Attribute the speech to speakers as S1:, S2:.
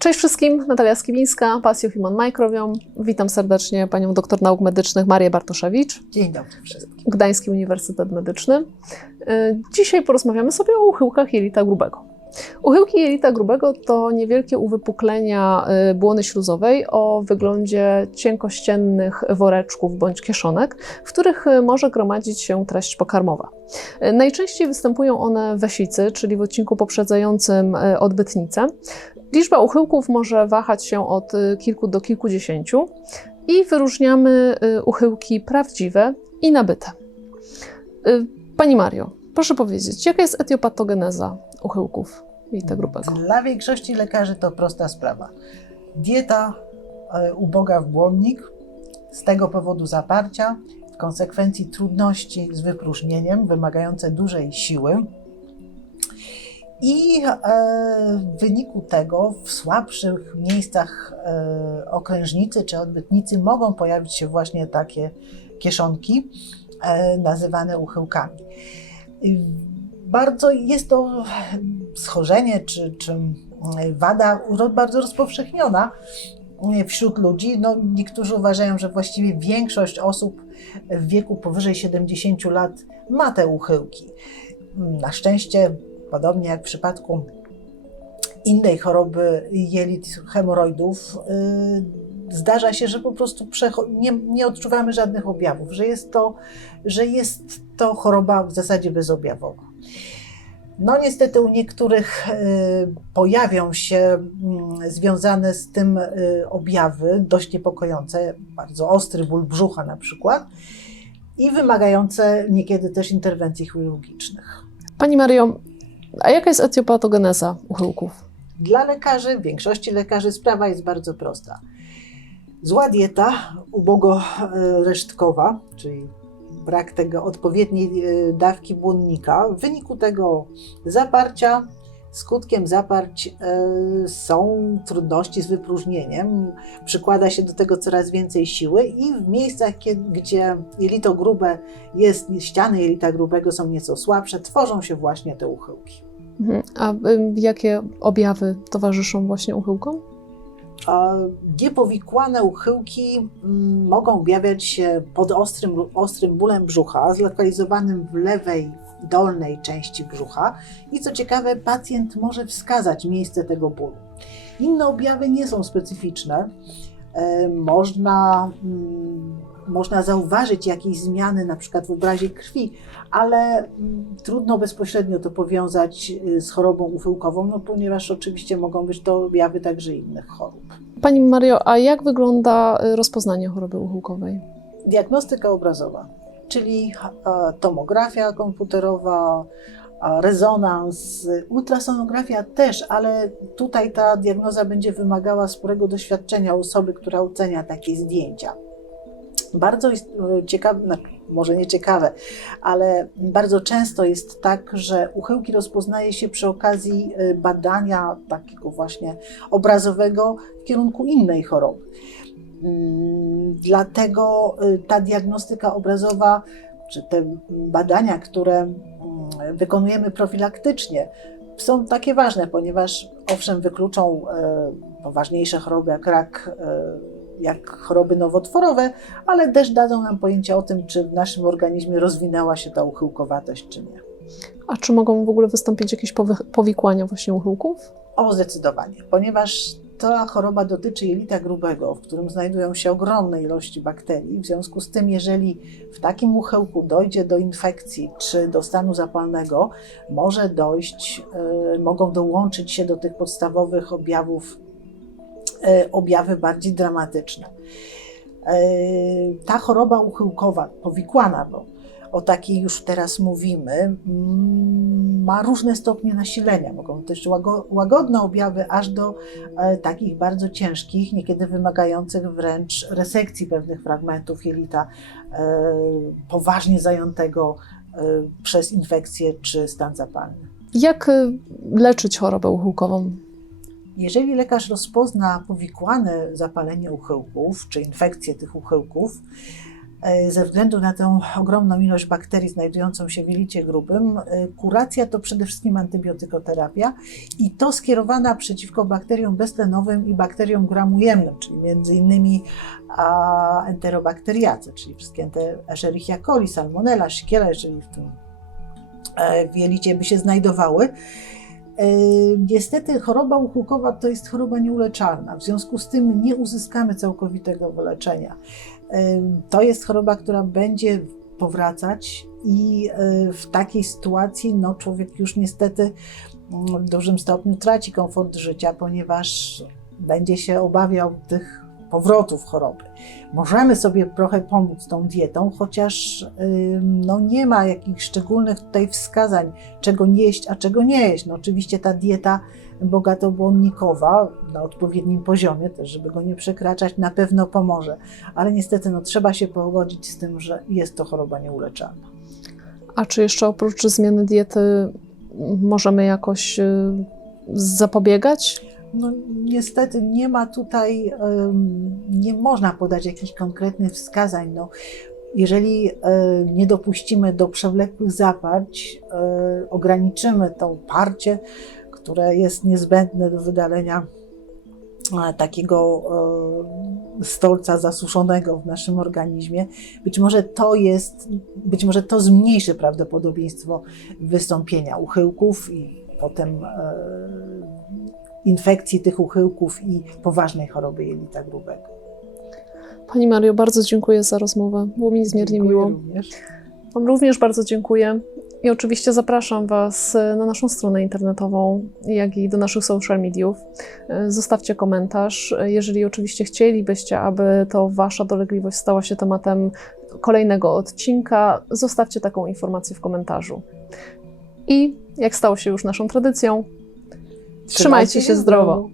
S1: Cześć wszystkim, Natalia Skibińska, Pasjo Human Microbiome. Witam serdecznie panią doktor nauk medycznych Marię Bartoszewicz,
S2: Dzień dobry wszystkim.
S1: Gdański Uniwersytet Medyczny. Y, Dzisiaj porozmawiamy sobie o uchyłkach jelita grubego. Uchyłki jelita grubego to niewielkie uwypuklenia y, błony śluzowej o wyglądzie cienkościennych woreczków bądź kieszonek, w których y, może gromadzić się treść pokarmowa. Najczęściej występują one we sicy, czyli w odcinku poprzedzającym odbytnicę. Liczba uchyłków może wahać się od y, kilku do kilkudziesięciu i wyróżniamy y, uchyłki prawdziwe i nabyte. Y, Pani Mario, proszę powiedzieć, jaka jest etiopatogeneza uchyłków jelita grubego?
S2: Dla większości lekarzy to prosta sprawa. Dieta uboga w błonnik, z tego powodu zaparcia, w konsekwencji trudności z wypróżnieniem, wymagające dużej siły. I e, w wyniku tego w słabszych miejscach e, okrężnicy czy odbytnicy mogą pojawić się właśnie takie kieszonki e, nazywane uchyłkami. Bardzo jest to schorzenie czy, czy wada bardzo rozpowszechniona wśród ludzi. No, niektórzy uważają, że właściwie większość osób w wieku powyżej 70 lat ma te uchyłki. Na szczęście, podobnie jak w przypadku innej choroby jelit hemoroidów, yy, zdarza się, że po prostu nie, nie odczuwamy żadnych objawów, że jest, to, że jest to choroba w zasadzie bezobjawowa. No niestety u niektórych y, pojawią się mm, związane z tym y, objawy dość niepokojące, bardzo ostry ból brzucha na przykład i wymagające niekiedy też interwencji chirurgicznych.
S1: Pani Mario, a jaka jest etiopatogeneza uchyłków?
S2: Dla lekarzy, większości lekarzy sprawa jest bardzo prosta. Zła dieta, ubogo e, czyli brak tego odpowiedniej e, dawki błonnika, w wyniku tego zaparcia, skutkiem zaparć e, są trudności z wypróżnieniem, przykłada się do tego coraz więcej siły i w miejscach, gdzie jelito grube jest, ściany jelita grubego są nieco słabsze, tworzą się właśnie te uchyłki.
S1: Mhm. A y, jakie objawy towarzyszą właśnie uchyłkom?
S2: Niepowikłane uchyłki mm, mogą objawiać się pod ostrym, ostrym bólem brzucha, zlokalizowanym w lewej dolnej części brzucha i co ciekawe, pacjent może wskazać miejsce tego bólu. Inne objawy nie są specyficzne. E, Można, mm, można zauważyć jakieś zmiany, na przykład w obrazie krwi, ale mm, trudno bezpośrednio to powiązać y, z chorobą uchyłkową, no ponieważ oczywiście mogą być to objawy także innych chorób.
S1: Pani Mario, a jak wygląda y, rozpoznanie choroby uchyłkowej?
S2: Diagnostyka obrazowa, czyli e, tomografia komputerowa, a rezonans, ultrasonografia też, ale tutaj ta diagnoza będzie wymagała sporego doświadczenia osoby, która ocenia takie zdjęcia. Bardzo e, ciekawe, no, może nie ciekawe, ale bardzo często jest tak, że uchyłki rozpoznaje się przy okazji e, badania takiego właśnie obrazowego w kierunku innej choroby. Mm, Dlatego y, ta diagnostyka obrazowa, czy te badania, które mm, wykonujemy profilaktycznie, są takie ważne, ponieważ owszem, wykluczą poważniejsze choroby jak rak, e, jak choroby nowotworowe, ale też dadzą nam pojęcie o tym, czy w naszym organizmie rozwinęła się ta uchyłkowatość, czy nie.
S1: A czy mogą w ogóle wystąpić jakieś powikłania właśnie uchyłków?
S2: O, zdecydowanie, ponieważ ta choroba dotyczy jelita grubego, w którym znajdują się ogromne ilości bakterii. W związku z tym, jeżeli w takim uchyłku dojdzie do infekcji czy do stanu zapalnego, może dojść, e, mogą dołączyć się do tych podstawowych objawów e, objawy bardziej dramatyczne. E, Ta choroba uchyłkowa, powikłana, bo o takiej już teraz mówimy, mm, ma różne stopnie nasilenia. Mogą też łago- łagodne objawy, aż do e, takich bardzo ciężkich, niekiedy wymagających wręcz resekcji pewnych fragmentów jelita e, poważnie zajętego e, przez infekcję czy stan zapalny.
S1: Jak leczyć chorobę uchyłkową?
S2: Jeżeli lekarz rozpozna powikłane zapalenie uchyłków czy infekcję tych uchyłków, Ze względu na tę ogromną ilość bakterii znajdującą się w jelicie grubym, e, kuracja to przede wszystkim antybiotykoterapia i to skierowana przeciwko bakteriom beztlenowym i bakteriom gramujemnym, czyli między innymi enterobakteriace, czyli wszystkie te Escherichia coli, Salmonella, Shigella, jeżeli w tym e, w jelicie by się znajdowały. E, Niestety choroba uchyłkowa to jest choroba nieuleczalna, w związku z tym nie uzyskamy całkowitego wyleczenia. E, To jest choroba, która będzie powracać i e, w takiej sytuacji no, człowiek już niestety mm, w dużym stopniu traci komfort życia, ponieważ będzie się obawiał tych powrotów choroby. Możemy sobie trochę pomóc tą dietą, chociaż no, nie ma jakichś szczególnych tutaj wskazań, czego nie jeść, a czego nie jeść. No, oczywiście ta dieta bogatobłonnikowa na odpowiednim poziomie, też żeby go nie przekraczać, na pewno pomoże, ale niestety no, trzeba się pogodzić z tym, że jest to choroba nieuleczalna.
S1: A czy jeszcze oprócz zmiany diety możemy jakoś y, zapobiegać?
S2: No, niestety nie ma tutaj, nie można podać jakichś konkretnych wskazań. No, jeżeli e, nie dopuścimy do przewlekłych zaparć, e, ograniczymy to parcie, które jest niezbędne do wydalenia e, takiego stolca zasuszonego w naszym organizmie, być może to jest, być może to zmniejszy prawdopodobieństwo wystąpienia uchyłków i potem infekcji tych uchyłków i poważnej choroby jelita grubego.
S1: Pani Mario, bardzo dziękuję za rozmowę. Było mi niezmiernie
S2: Dziękuję
S1: miło.
S2: również.
S1: Wam również bardzo dziękuję. I oczywiście zapraszam Was e, na naszą stronę internetową, jak i do naszych social mediów. E, Zostawcie komentarz. E, Jeżeli oczywiście chcielibyście, aby to Wasza dolegliwość stała się tematem kolejnego odcinka, zostawcie taką informację w komentarzu. I jak stało się już naszą tradycją, trzymajcie się zdrowo.